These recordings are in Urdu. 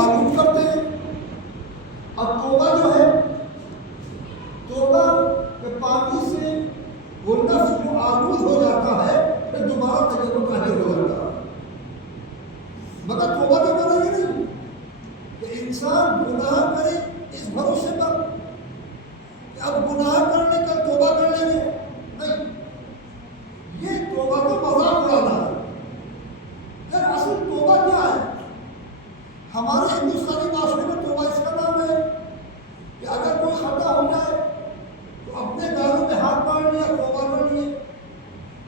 آلود کرتے ہیں. اب توبہ جو ہے، توبہ کے پانی سے وہ نفس جو آلود ہو جاتا ہے پھر دوبارہ تجربہ نہیں ہو جاتا. مگر توبہ کا معنی یہ نہیں کہ انسان گناہ کرے اس بھروسے پر کہ اب گناہ کرنے کا توبہ کر لیں گے. نہیں، یہ توبہ کا مذاق اڑانا ہے. پھر اصل توبہ کیا ہے؟ ہمارے ہندوستانی معاشرے میں توبہ اس کا نام ہے کہ اگر کوئی خطا ہو جائے تو اپنے گالوں میں ہاتھ مار لیا توبہ کر لیے،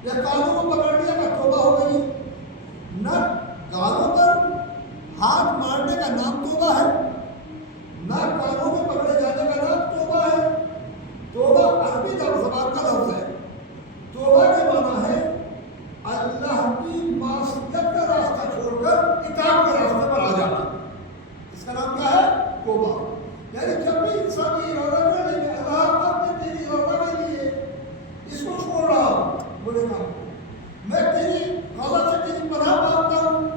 یا کانوں کو پکڑ لیا کہ توبہ ہو گئی. نہ گالوں پر ہاتھ مارنے کا نام توبہ ہے، نہ کانوں میں پکڑے جانے کا نام توبہ ہے. توبہ عربی زبان کا لفظ ہے. توبہ کے معنی ہے اللہ کی معصیت کا راستہ چھوڑ کر اطاعت کے راستے پر آ جانا. اس کا نام کیا ہے؟ توبہ. یعنی جب بھی انسان یہ ارادہ کرے کہ اللہ اب میں تیری رضا کے لیے اس کو چھوڑ رہا ہوں، بولے گا میں تیری غضب سے تیری پناہ مانگتا ہوں،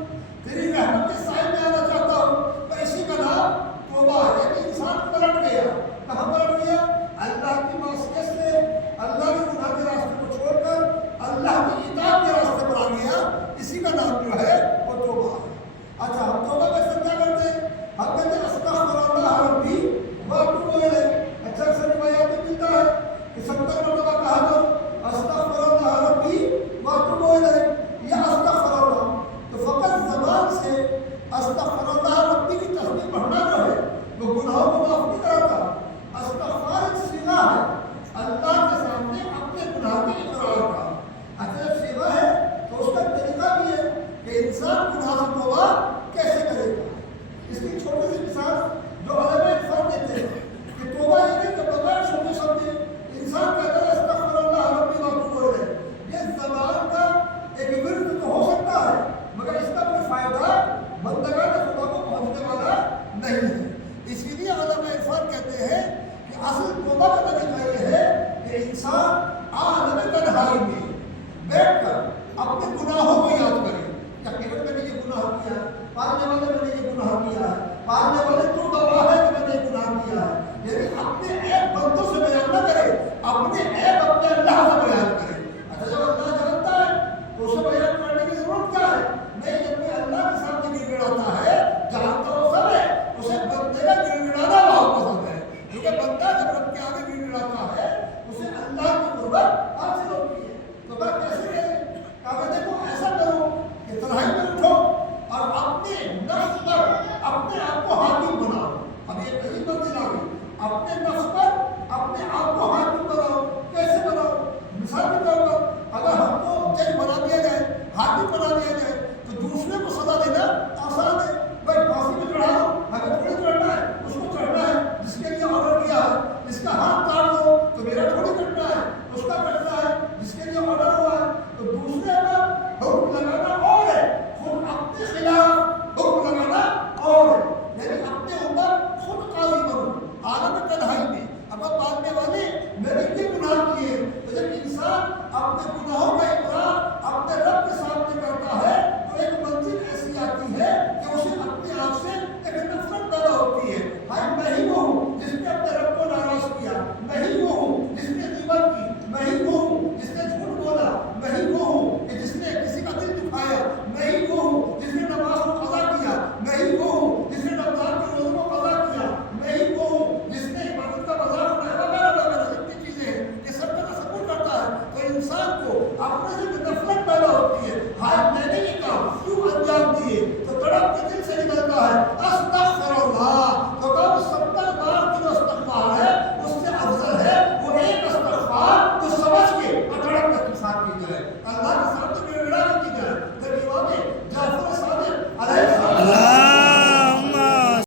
تیری رحمت کے سائے میں آنا چاہتا ہوں، تو اسی کا نام توبہ ہے. یعنی انسان پلٹ گیا. کہاں پلٹ گیا؟ اللہ کی معصیت سے، اللہ کے گناہ کے راستے کو چھوڑ کر اللہ کی اطاعت کے راستے پر آ گیا. اسی کا نام جو ہے وہ توبہ ہے. اچھا، ہم توبہ کا کیا کرتے ہیں؟ ہم کہتے ہیں استغفر اللہ ربی واتوب الیہ. اچھا، اکثر روایات میں ملتا ہے کہ 70 مرتبہ کہا کرو استغفر اللہ ربی واتوب الیہ یا استغفر اللہ. تو فقط زبان سے استغفر اللہ ربی کی تسبیح پڑھنا جو ہے وہ گناہوں کو معاف نہیں کراتا. استغفار ایک صیغہ ہے اللہ کے سامنے اپنے گناہ کے اقرار کا. اچھا، جب صیغہ ہے تو اس کا طریقہ بھی ہے کہ انسان گناہ سے توبہ کیسے کرے گا. اس کی چھوٹی سی مثال جو علماء فرق دیتے ہیں کہ توبہ یہ نہیں کہ بغیر سوچے سمجھے انسان کہتا ہے استغفر اللہ ربی واتوب الیہ. یہ زبان کا ایک ورد تو ہو سکتا ہے مگر اس کا کوئی فائدہ بندگان خدا کو پہنچنے والا نہیں ہے. اسی لیے علماء فرق کہتے ہیں کہ اصل توبہ کا طریقہ یہ ہے کہ انسان عالم تنہائی میں بیٹھ کر اپنے گناہوں کو یاد کرے. یقیناً میں نے یہ گناہ کیا ہے، پالنے والے میں نے یہ گناہ کیا ہے، پالنے والے تو گواہ ہے کہ میں نے یہ گناہ کیا ہے. یعنی اپنے عیب بندوں سے بیان نہ کرے، اپنے عیب اپنے اللہ سے بیان کرے. اچھا، جب اللہ جانتا ہے تو اسے بیان کرنے کی ضرورت کیا ہے؟ نہیں، جب کوئی اللہ کے سامنے گر گڑاتا ہے جانتا وہ سب ہے، اسے بندے کا گر گڑانا بہت پسند ہے. کیونکہ بندہ جب رب کے آگے گر گڑاتا ہے اسے اللہ کی قربت حاصل ہوتی ہے. تو بات کیسے کرے؟ کہا دیکھو ایسا کرو کہ تنہائی میں اٹھو اور اپنے نفس پر اپنے آپ کو حاکم بناؤ. اب یہ کئی منزل آ گئی. اپنے نفس پر اپنے آپ کو حاکم بناؤ. کیسے بناؤ؟ مثال کے طور پر اگر ہم کو جج بنا دیا جائے، حاکم بنا دیا جائے تو دوسرے کو سزا دینا